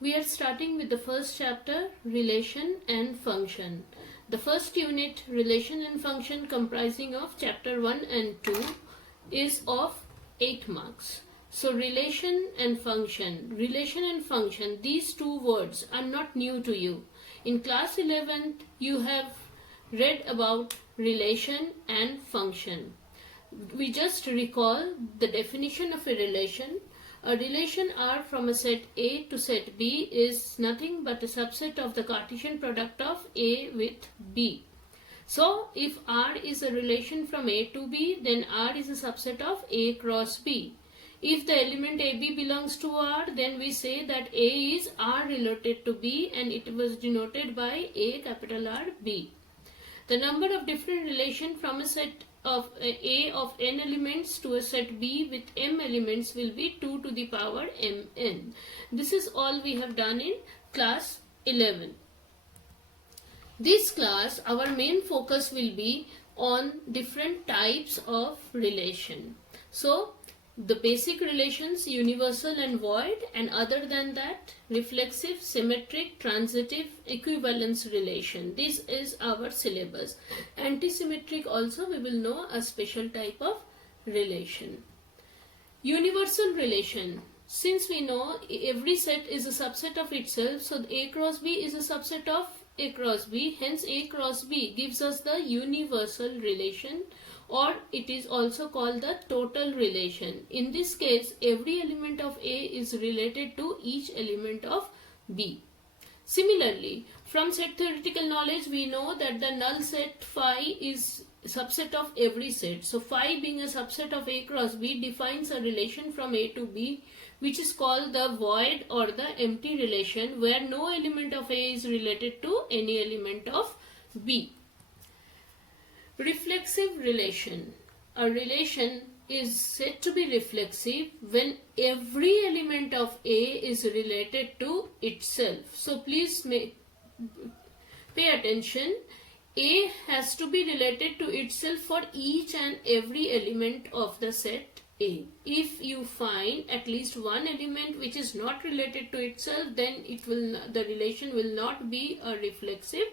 We are starting with the first chapter, Relation and Function. The first unit, Relation and Function, comprising of chapter 1 and 2, is of 8 marks. So relation and function, these two words are not new to you. In class 11th, you have read about relation and function. We just recall the definition of a relation. A relation R from a set A to set B is nothing but a subset of the Cartesian product of A with B. So, if R is a relation from A to B, then R is a subset of A cross B. If the element AB belongs to R, then we say that A is R related to B and it was denoted by A capital R B. The number of different relations from a set of A of n elements to a set B with m elements will be 2 to the power mn. This is all we have done in class 11. This class, our main focus will be on different types of relation. So, the basic relations, universal and void, and other than that, reflexive, symmetric, transitive, equivalence relation. This is our syllabus. Antisymmetric also we will know a special type of relation. Universal relation. Since we know every set is a subset of itself, so A cross B is a subset of A cross B. Hence A cross B gives us the universal relation, or it is also called the total relation. In this case, every element of A is related to each element of B. Similarly, from set theoretical knowledge, we know that the null set phi is a subset of every set. So, phi being a subset of A cross B defines a relation from A to B, which is called the void or the empty relation, where no element of A is related to any element of B. Reflexive relation. A relation is said to be reflexive when every element of A is related to itself. So please pay attention. A has to be related to itself for each and every element of the set A. If you find at least one element which is not related to itself, then the relation will not be a reflexive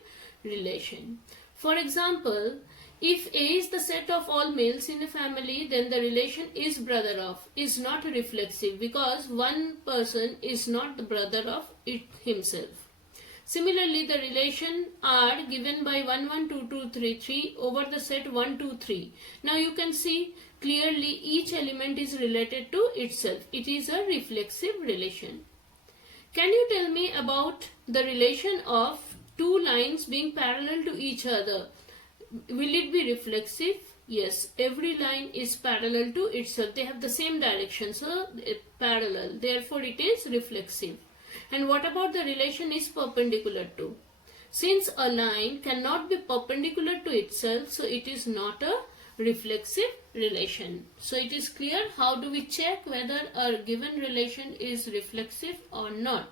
relation. For example, if A is the set of all males in a family, then the relation is brother of is not reflexive, because one person is not the brother of it himself. Similarly, the relation R given by 1, 1, 2, 2, 3, 3 over the set 1, 2, 3. Now you can see clearly each element is related to itself. It is a reflexive relation. Can you tell me about the relation of two lines being parallel to each other? Will it be reflexive? Yes, every line is parallel to itself. They have the same direction, so parallel. Therefore, it is reflexive. And what about the relation is perpendicular to? Since a line cannot be perpendicular to itself, so it is not a reflexive relation. So it is clear. How do we check whether a given relation is reflexive or not?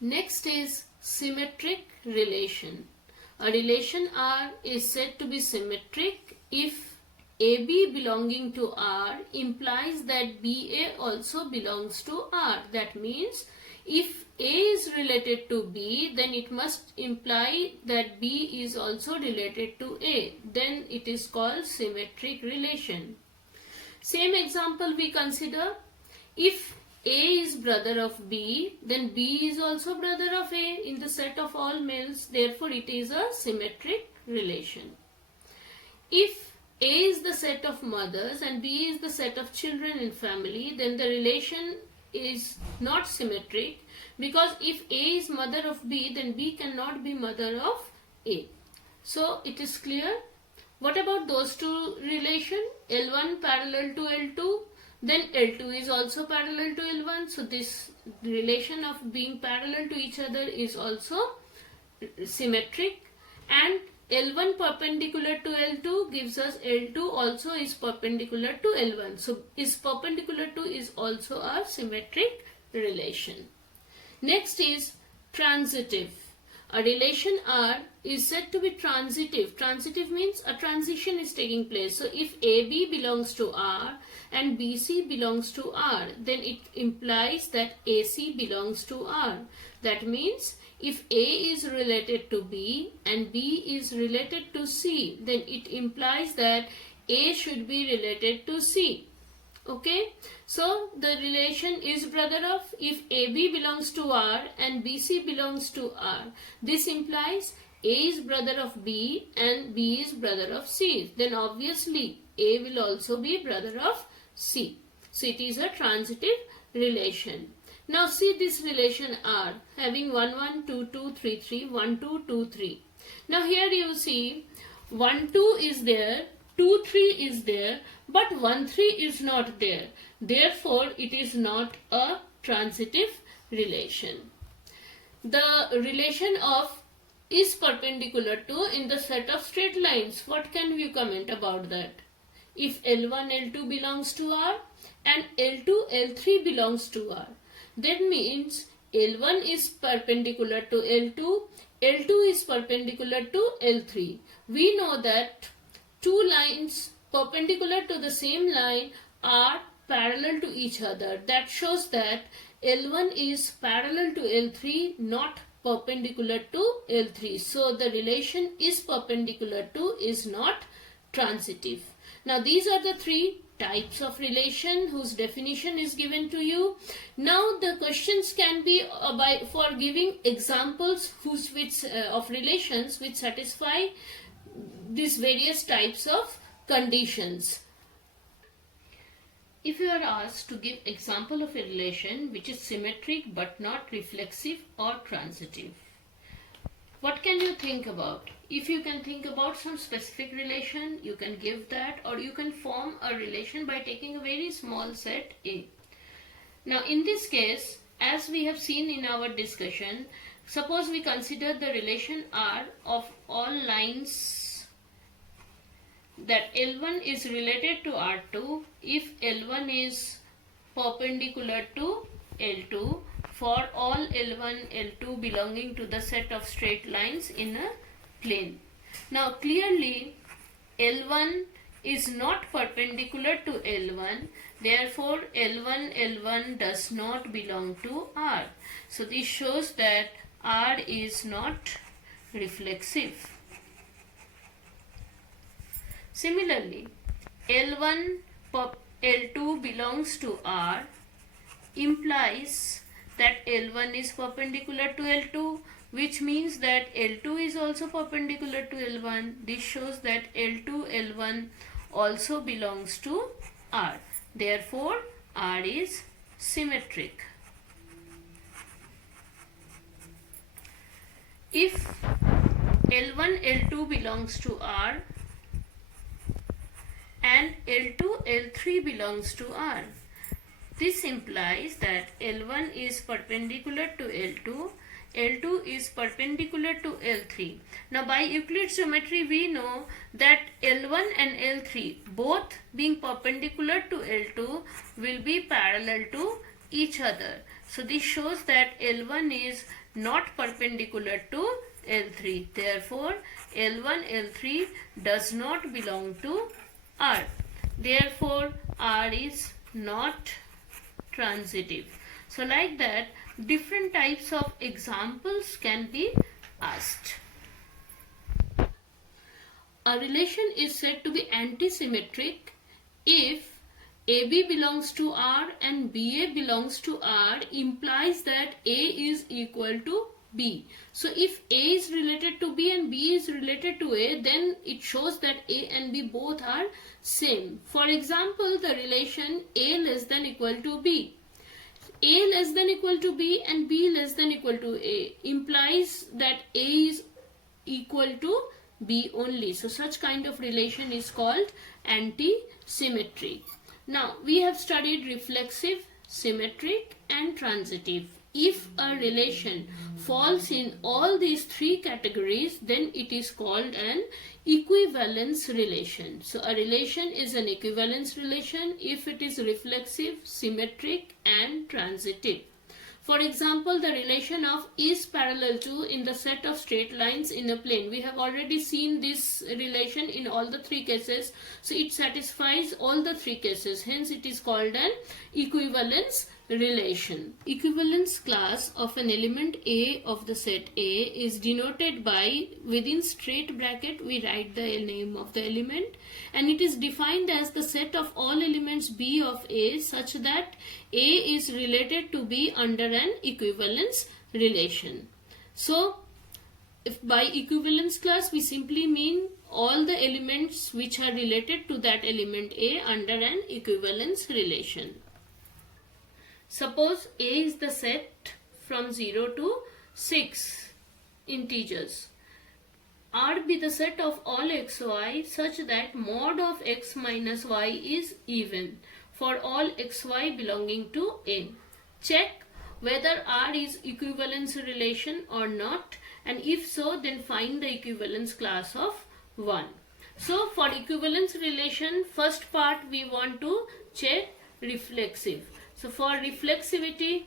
Next is symmetric relation. A relation R is said to be symmetric if AB belonging to R implies that BA also belongs to R. That means if A is related to B, then it must imply that B is also related to A. Then it is called symmetric relation. Same example we consider. If A is brother of B, then B is also brother of A in the set of all males. Therefore, it is a symmetric relation. If A is the set of mothers and B is the set of children in family, then the relation is not symmetric, because if A is mother of B, then B cannot be mother of A. So, it is clear. What about those two relations? L1 parallel to L2. Then L2 is also parallel to L1. So this relation of being parallel to each other is also symmetric. And L1 perpendicular to L2 gives us L2 also is perpendicular to L1. So is perpendicular to is also a symmetric relation. Next is transitive. A relation R is said to be transitive. Transitive means a transition is taking place. So if AB belongs to R and BC belongs to R, then it implies that AC belongs to R. That means if A is related to B and B is related to C, then it implies that A should be related to C. Okay, so the relation is brother of if AB belongs to R and BC belongs to R. This implies A is brother of B and B is brother of C. Then obviously A will also be brother of C. So it is a transitive relation. Now see this relation R having 1, 1, 2, 2, 3, 3, 1, 2, 2, 3. Now here you see 1, 2 is there, 2, 3 is there, but 1, 3 is not there. Therefore, it is not a transitive relation. The relation of is perpendicular to in the set of straight lines. What can we comment about that? If L1, L2 belongs to R and L2, L3 belongs to R, that means L1 is perpendicular to L2, L2 is perpendicular to L3. We know that two lines perpendicular to the same line are parallel to each other. That shows that L1 is parallel to L3, not perpendicular to L3. So the relation is perpendicular to is not transitive. Now these are the three types of relation whose definition is given to you. Now the questions can be for giving examples of relations which satisfy these various types of conditions. If you are asked to give example of a relation which is symmetric but not reflexive or transitive, what can you think about? If you can think about some specific relation, you can give that, or you can form a relation by taking a very small set A. Now in this case, as we have seen in our discussion, suppose we consider the relation R of all lines that L1 is related to R2 if L1 is perpendicular to L2 for all L1, L2 belonging to the set of straight lines in a plane. Now clearly L1 is not perpendicular to L1, therefore L1 does not belong to R. So this shows that R is not reflexive. Similarly, L1 L2 belongs to R implies that L1 is perpendicular to L2, which means that L2 is also perpendicular to L1. This shows that L2 L1 also belongs to R. Therefore, R is symmetric. If L1 L2 belongs to R and L2 L3 belongs to R, this implies that L1 is perpendicular to L2, L2 is perpendicular to L3. Now by Euclid's geometry we know that L1 and L3 both being perpendicular to L2 will be parallel to each other. So this shows that L1 is not perpendicular to L3. Therefore L1 L3 does not belong to R. Therefore R is not transitive. So like that, different types of examples can be asked. A relation is said to be antisymmetric if AB belongs to R and BA belongs to R implies that A is equal to B. So if A is related to B and B is related to A, then it shows that A and B both are same. For example, the relation A less than equal to B. A less than equal to B and B less than equal to A implies that A is equal to B only. So such kind of relation is called anti-symmetry. Now we have studied reflexive, symmetric and transitive. If a relation falls in all these three categories, then it is called an equivalence relation. So a relation is an equivalence relation if it is reflexive, symmetric and transitive. For example, the relation of is parallel to in the set of straight lines in a plane. We have already seen this relation in all the three cases. So it satisfies all the three cases. Hence it is called an equivalence relation. Equivalence class of an element A of the set A is denoted by, within straight bracket we write the name of the element, and it is defined as the set of all elements B of A such that A is related to B under an equivalence relation. So if by equivalence class we simply mean all the elements which are related to that element A under an equivalence relation. Suppose A is the set from 0 to 6 integers. R be the set of all xy such that mod of x minus y is even for all xy belonging to N. Check whether R is equivalence relation or not, and if so, then find the equivalence class of 1. So for equivalence relation, first part we want to check reflexive. So for reflexivity,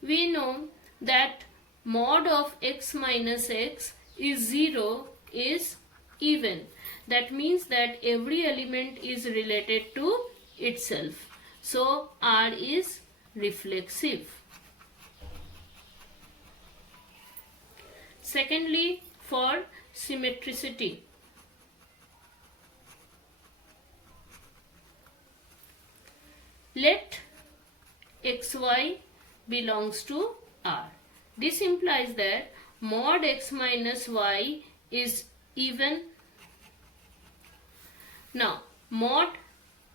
we know that mod of x minus x is 0 is even. That means that every element is related to itself. So R is reflexive. Secondly, for symmetricity. Let xy belongs to R. This implies that mod x minus y is even. Now, mod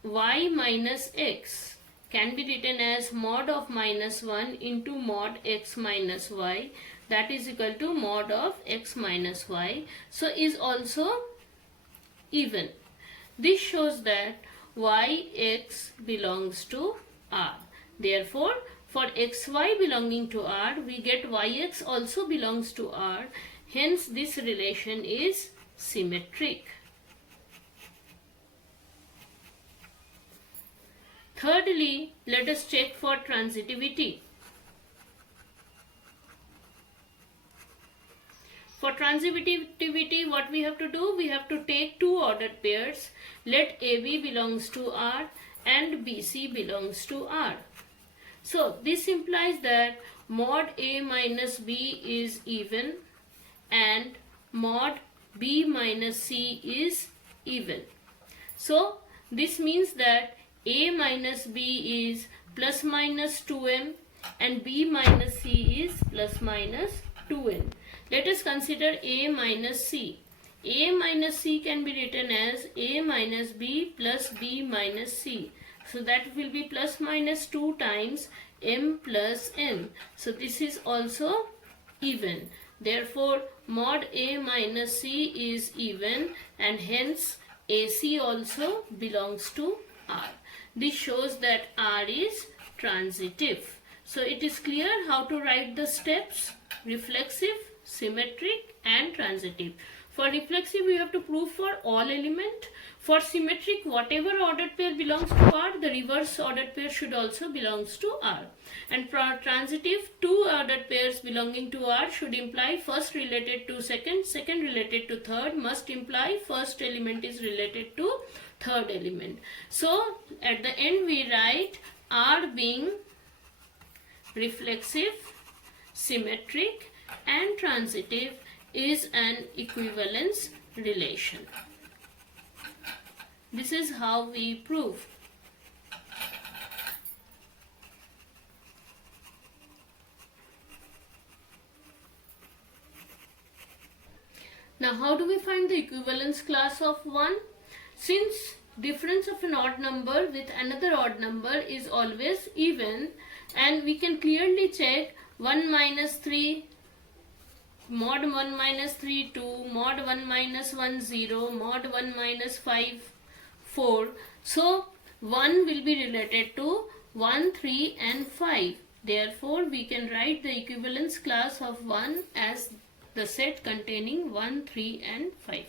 y minus x can be written as mod of minus 1 into mod x minus y, that is equal to mod of x minus y. So is also even. This shows that yx belongs to R. Therefore, for xy belonging to R, we get yx also belongs to R. Hence, this relation is symmetric. Thirdly, let us check for transitivity. For transitivity, what we have to do? We have to take two ordered pairs. Let AB belongs to R and BC belongs to R. So this implies that mod A minus B is even and mod B minus C is even. So this means that A minus B is plus minus 2m and B minus C is plus minus 2n. Let us consider A minus C. A minus C can be written as A minus B plus B minus C. So that will be plus minus 2 times m plus n. So this is also even. Therefore, mod A minus C is even and hence AC also belongs to R. This shows that R is transitive. So it is clear how to write the steps: reflexive, symmetric and transitive. For reflexive, we have to prove for all element. For symmetric, whatever ordered pair belongs to R, the reverse ordered pair should also belongs to R. And for transitive, two ordered pairs belonging to R should imply first related to second, second related to third, must imply first element is related to third element. So at the end we write R being reflexive, symmetric and transitive is an equivalence relation. This is how we prove. Now how do we find the equivalence class of 1? Since difference of an odd number with another odd number is always even, and we can clearly check 1 minus 3, mod 1 minus 3 2, mod 1 minus 1 0, mod 1 minus 5 4. So 1 will be related to 1, 3 and 5. Therefore we can write the equivalence class of 1 as the set containing 1, 3 and 5.